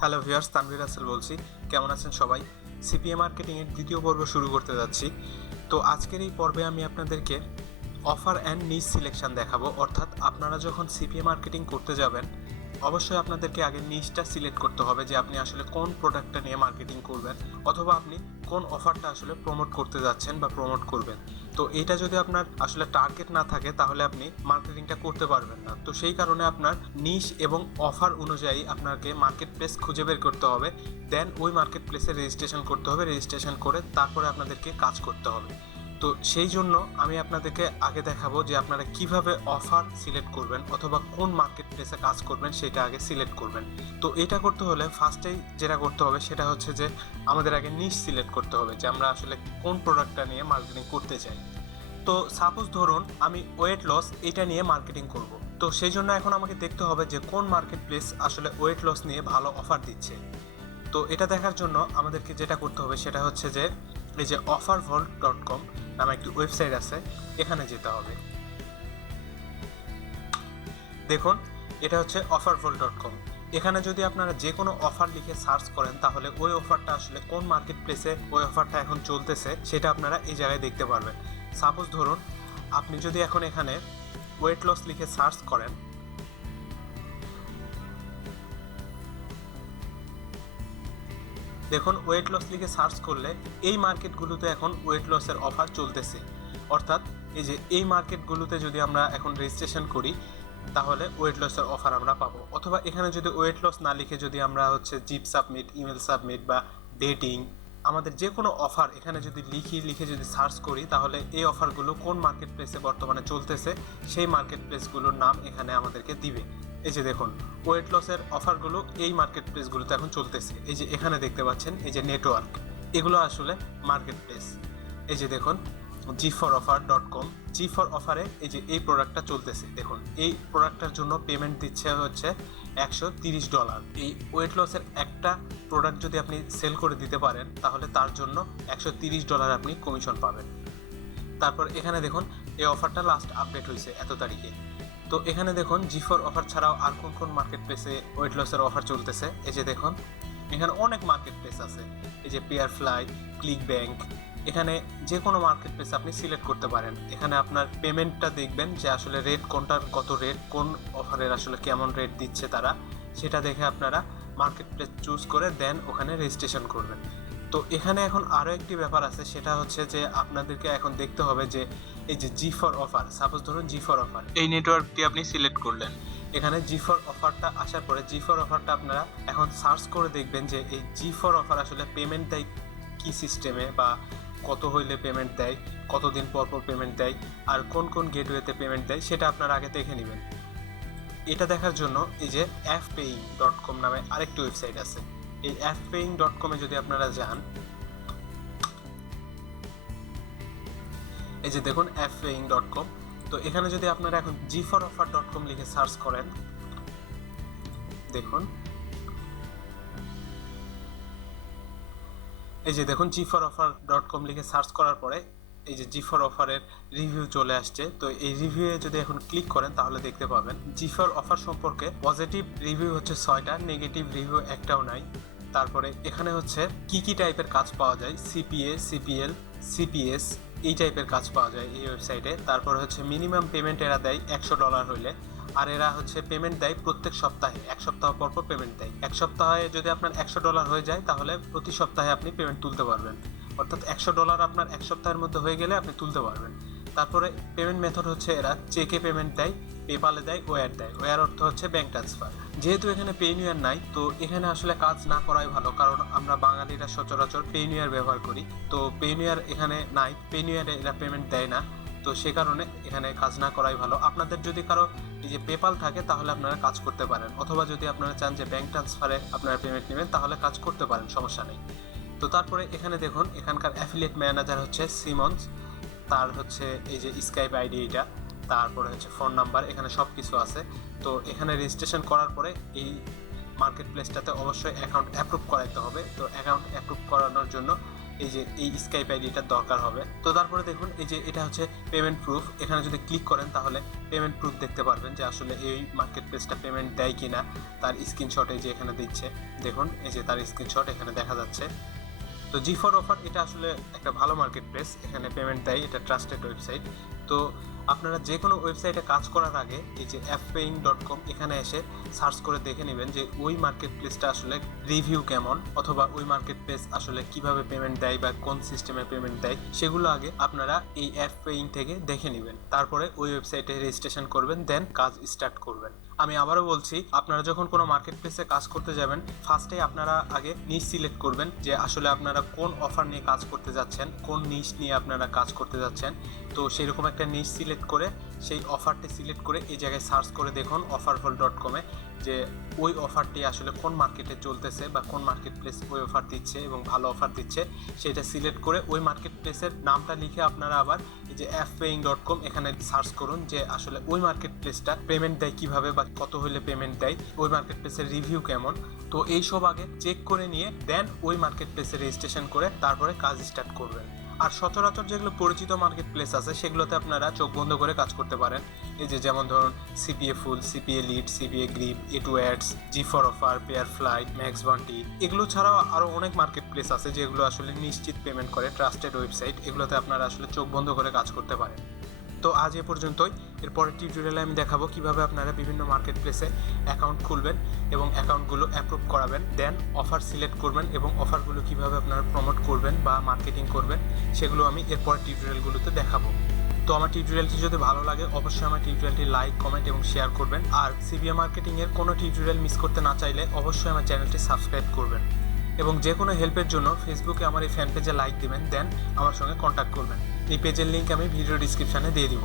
Hello viewers Tanvir hassle বলছি। কেমন আছেন সবাই? সিপিএ মার্কেটিংয়ের দ্বিতীয় পর্ব শুরু করতে যাচ্ছি। তো আজকের এই পর্বে আমি আপনাদেরকে অফার অ্যান্ড নিজ সিলেকশন দেখাবো। অর্থাৎ আপনারা যখন সিপিএ মার্কেটিং করতে যাবেন অবশ্যই আপনাদেরকে আগে নিজটা সিলেক্ট করতে হবে যে আপনি আসলে কোন প্রোডাক্টটা নিয়ে মার্কেটিং করবেন অথবা আপনি কোন অফারটা আসলে প্রমোট করতে যাচ্ছেন বা প্রমোট করবেন। তো এটা যদি আপনার আসলে টার্গেট না থাকে তাহলে আপনি মার্কেটিংটা করতে পারবেন না। তো সেই কারণে আপনার নিশ এবং অফার অনুযায়ী আপনাকে মার্কেট প্লেস খুঁজে বের করতে হবে। দেন ওই মার্কেট প্লেসে রেজিস্ট্রেশন করতে হবে। রেজিস্ট্রেশন করে তারপরে আপনাদেরকে কাজ করতে হবে। তো সেই জন্য আমি আপনাদেরকে আগে দেখাবো যে আপনারা কীভাবে অফার সিলেক্ট করবেন অথবা কোন মার্কেট প্লেসে কাজ করবেন সেটা আগে সিলেক্ট করবেন। তো এটা করতে হলে ফার্স্টেই যেটা করতে হবে সেটা হচ্ছে যে আমাদের আগে নিশ সিলেক্ট করতে হবে যে আমরা আসলে কোন প্রোডাক্টটা নিয়ে মার্কেটিং করতে চাই। তো সাপোজ ধরুন আমি ওয়েট লস এটা নিয়ে মার্কেটিং করব। তো সেই জন্য এখন আমাকে দেখতে হবে যে কোন মার্কেট প্লেস আসলে ওয়েট লস নিয়ে ভালো অফার দিচ্ছে। তো এটা দেখার জন্য আমাদেরকে যেটা করতে হবে সেটা হচ্ছে যে যে অফার ভল্ট ডট কম নামে একটি ওয়েবসাইট আছে, এখানে যেতে হবে। দেখুন, এটা হচ্ছে অফার ভল্ট ডট কম এখানে যদি আপনারা যে কোনো অফার লিখে সার্চ করেন, তাহলে ওই অফারটা আসলে কোন মার্কেট প্লেসে ওই অফারটা এখন চলতেছে, সেটা আপনারা এই জায়গায় দেখতে পারবেন। সাপোজ ধরুন, আপনি যদি এখন এখানে ওয়েট লস লিখে সার্চ করেন দেখুন ওয়েট লস লিখে সার্চ করলে এই মার্কেটগুলোতে এখন ওয়েট লসের অফার চলতেছে। অর্থাৎ এই যে এই মার্কেটগুলোতে যদি আমরা এখন রেজিস্ট্রেশন করি, তাহলে ওয়েট লসের অফার আমরা পাবো। অথবা এখানে যদি ওয়েট লস না লিখে যদি আমরা হচ্ছে জিপ সাবমিট, ইমেল সাবমিট বা ডেটিং আমাদের যে কোনো অফার এখানে যদি লিখি, লিখে যদি সার্চ করি, তাহলে এই অফারগুলো কোন মার্কেট প্লেসে বর্তমানে চলতেছে, সেই মার্কেট প্লেসগুলোর নাম এখানে আমাদেরকে দিবে। এই যে দেখুন ওয়েট লসের অফারগুলো এই মার্কেট প্লেসগুলোতে এখন চলতেছে। এই যে এখানে দেখতে পাচ্ছেন, এই যে নেটওয়ার্ক এগুলো আসলে মার্কেট প্লেস এই যে দেখুন G for offer dot com G for অফারে এই যে এই প্রোডাক্টটা চলতেছে। দেখুন, এই প্রোডাক্টটার জন্য পেমেন্ট দিচ্ছে হচ্ছে একশো তিরিশ ডলার এই ওয়েট লসের একটা প্রোডাক্ট যদি আপনি সেল করে দিতে পারেন, তাহলে তার জন্য একশো তিরিশ ডলার আপনি কমিশন পাবেন। তারপর এখানে দেখুন, এই অফারটা লাস্ট আপডেট হয়েছে এত তারিখে। তো এখানে দেখুন জি ফর অফার ছাড়াও আর কোন কোন মার্কেট প্লেসে ওয়েট লসের অফার চলতেছে? এই যে দেখুন, এখানে অনেক মার্কেট প্লেস আছে। এই যে পেয়ার ফ্লাই ক্লিক ব্যাংক এখানে যে কোনো মার্কেট প্লেস আপনি সিলেক্ট করতে পারেন। এখানে আপনার পেমেন্টটা দেখবেন যে আসলে রেট কোনটার, কত রেট কোন অফারের আসলে কেমন রেট দিচ্ছে তারা, সেটা দেখে আপনারা মার্কেট প্লেস চুজ করে দেন ওখানে রেজিস্ট্রেশন করবেন। তো এখানে এখন আরও একটি ব্যাপার আছে, সেটা হচ্ছে যে আপনাদেরকে এখন দেখতে হবে যে এই যে জি ফর অফার সাপোজ ধরুন জি ফর অফার এই নেটওয়ার্কটি আপনি সিলেক্ট করলেন। এখানে জি ফর অফারটা আসার পরে জি ফর অফারটা আপনারা এখন সার্চ করে দেখবেন যে এই জি ফর অফার আসলে পেমেন্ট দেয় কী সিস্টেমে বা কত হইলে পেমেন্ট দেয়, কতদিন পর পর পেমেন্ট দেয়, আর কোন কোন গেটওয়েতে পেমেন্ট দেয়, সেটা আপনারা আগে দেখে নেবেন। এটা দেখার জন্য এই যে অ্যাপ পেইং ডট কম নামে আরেকটি ওয়েবসাইট আছে। এই অ্যাপ পেইং ডট কমে যদি আপনারা যান, এই যে দেখুন অ্যাপ পেইং ডট কম তো এখানে যদি আপনারা এখন G for offer dot com লিখে সার্চ করেন, দেখুন, এই যে দেখুন G for offer dot com লিখে সার্চ করার পরে এই যে জি ফর অফারের রিভিউ চলে আসছে। তো এই রিভিউয়ে যদি এখন ক্লিক করেন, তাহলে দেখতে পাবেন জি ফর অফার সম্পর্কে পজিটিভ রিভিউ হচ্ছে ছয়টা নেগেটিভ রিভিউ একটাও নাই। তারপরে এখানে হচ্ছে কি কি টাইপের কাজ পাওয়া যায়? সিপিএ সিপিএল সিপিএস এই টাইপের কাজ পাওয়া যায় এই ওয়েবসাইটে তারপর হচ্ছে মিনিমাম পেমেন্ট এরা দেয় একশো ডলার হইলে। আর এরা হচ্ছে পেমেন্ট দেয় প্রত্যেক সপ্তাহে। এক সপ্তাহ পর পর পেমেন্ট দেয়। এক সপ্তাহে যদি আপনার একশো ডলার হয়ে যায়, তাহলে প্রতি সপ্তাহে আপনি পেমেন্ট তুলতে পারবেন। অর্থাৎ একশো ডলার আপনার এক সপ্তাহের মধ্যে হয়ে গেলে আপনি তুলতে পারবেন। তারপরে পেমেন্ট মেথড হচ্ছে এরা চেকে পেমেন্ট দেয়। পেপালে দেয় ওয়ার দেয়। ওয়ার অর্থ হচ্ছে ব্যাংক ট্রান্সফার যেহেতু এখানে পেনিয়ার নাই, তো এখানে আসলে কাজ না করাই ভালো, কারণ আমরা বাঙালিরা সচরাচর পেনিয়ার ব্যবহার করি। তো পেনিয়ার এখানে নাই পেনিয়ারে এরা পেমেন্ট দেয় না। তো সে কারণে এখানে কাজ না করাই ভালো। আপনাদের যদি কারও এই যে পেপাল থাকে, তাহলে আপনারা কাজ করতে পারেন। অথবা যদি আপনারা চান যে ব্যাংক ট্রান্সফারে আপনারা পেমেন্ট নেবেন, তাহলে কাজ করতে পারেন, সমস্যা নেই। তো তারপরে এখানে দেখুন, এখানকার অ্যাফিলিয়েট ম্যানেজার হচ্ছে সিমন্স তার হচ্ছে এই যে স্কাইপ আইডি এটা। তারপরে হচ্ছে ফোন নাম্বার এখানে সব কিছু আছে। তো এখানে রেজিস্ট্রেশন করার পরে এই মার্কেট প্লেসটাতে অবশ্যই অ্যাকাউন্ট অ্যাপ্রুভ করাইতে হবে। তো অ্যাকাউন্ট অ্যাপ্রুভ করানোর জন্য এই যে, এই স্কাইপ আইডিটার দরকার হবে। তো তারপরে দেখুন, এই যে এটা হচ্ছে পেমেন্ট প্রুফ এখানে যদি ক্লিক করেন, তাহলে পেমেন্ট প্রুফ দেখতে পারবেন যে আসলে এই মার্কেট প্লেসটা পেমেন্ট দেয় কিনা। তার স্ক্রিনশট এই যে এখানে দিচ্ছে। দেখুন, এই যে তার স্ক্রিনশট এখানে দেখা যাচ্ছে। তো জি ফর অফার এটা আসলে একটা ভালো মার্কেট প্লেস এখানে পেমেন্ট দেয়, এটা ট্রাস্টেড ওয়েবসাইট তো আপনারা যে কোনো ওয়েবসাইটে কাজ করার আগে এই যে অ্যাপ পেইং ডট কম এখানে এসে সার্চ করে দেখে নেবেন যে ওই মার্কেট প্লেসটা আসলে রিভিউ কেমন অথবা ওই মার্কেট প্লেস আসলে কীভাবে পেমেন্ট দেয় বা কোন সিস্টেমে পেমেন্ট দেয় সেগুলো আগে আপনারা এই অ্যাপ পেইং থেকে দেখে নেবেন। তারপরে ওই ওয়েবসাইটে রেজিস্ট্রেশন করবেন দেন কাজ স্টার্ট করবেন। আমি আবারও বলছি, আপনারা যখন কোনো মার্কেট প্লেসে কাজ করতে যাবেন ফার্স্টে আপনারা আগে নিচ সিলেক্ট করবেন যে আসলে আপনারা কোন অফার নিয়ে কাজ করতে যাচ্ছেন, কোন নিচ নিয়ে আপনারা কাজ করতে যাচ্ছেন। তো সেরকম একটা নিচ সিলেক্ট করে, সেই অফারটি সিলেক্ট করে এই জায়গায় সার্চ করে দেখুন অফারফল ডট কমে যে ওই অফারটি আসলে কোন মার্কেটে চলতেছে বা কোন মার্কেট প্লেস ওই অফার দিচ্ছে এবং ভালো অফার দিচ্ছে, সেটা সিলেক্ট করে ওই মার্কেট প্লেসের নামটা লিখে আপনারা আবার এই যে অ্যাপ পেইং ডট কম এখানে সার্চ করুন যে আসলে ওই মার্কেট প্লেসটা পেমেন্ট দেয় কীভাবে বা কত হলে পেমেন্ট দেয়, ওই মার্কেট প্লেসের রিভিউ কেমন। তো এই সব আগে চেক করে নিয়ে দেন ওই মার্কেট প্লেসে রেজিস্ট্রেশন করে তারপরে কাজ স্টার্ট করবেন। আর সচরাচর যেগুলো পরিচিত মার্কেট প্লেস আছে, সেগুলোতে আপনারা চোখ বন্ধ করে কাজ করতে পারেন। এই যে যেমন ধরুন CPA full CPA lead CPA grip A two ads G for offer PeerFly max bounty এগুলো ছাড়াও আরও অনেক মার্কেট প্লেস আছে যেগুলো আসলে নিশ্চিত পেমেন্ট করে ট্রাস্টেড ওয়েবসাইট এগুলোতে আপনারা আসলে চোখ বন্ধ করে কাজ করতে পারেন। তো আজ এ পর্যন্তই। এরপরের টিউটোরিয়ালে আমি দেখাবো কীভাবে আপনারা বিভিন্ন মার্কেট প্লেসে অ্যাকাউন্ট খুলবেন এবং অ্যাকাউন্টগুলো অ্যাপ্রুভ করাবেন দেন অফার সিলেক্ট করবেন এবং অফারগুলো কীভাবে আপনারা প্রমোট করবেন বা মার্কেটিং করবেন সেগুলো আমি এরপরের টিউটোরিয়ালগুলোতে দেখাবো। তো আমার টিউটোরিয়ালটি যদি ভালো লাগে, অবশ্যই আমার টিউটোরিয়ালটি লাইক কমেন্ট এবং শেয়ার করবেন। আর সিবিএ মার্কেটিংয়ের কোনো টিউটোরিয়াল মিস করতে না চাইলে অবশ্যই আমার চ্যানেলটি সাবস্ক্রাইব করবেন। এবং যে কোনো হেল্পের জন্য ফেসবুকে আমার এই ফ্যান পেজে লাইক দিবেন দেন আমার সঙ্গে কন্ট্যাক্ট করবেন। এই পেজের লিঙ্ক আমি ভিডিও ডিসক্রিপশানে দিয়ে দিব।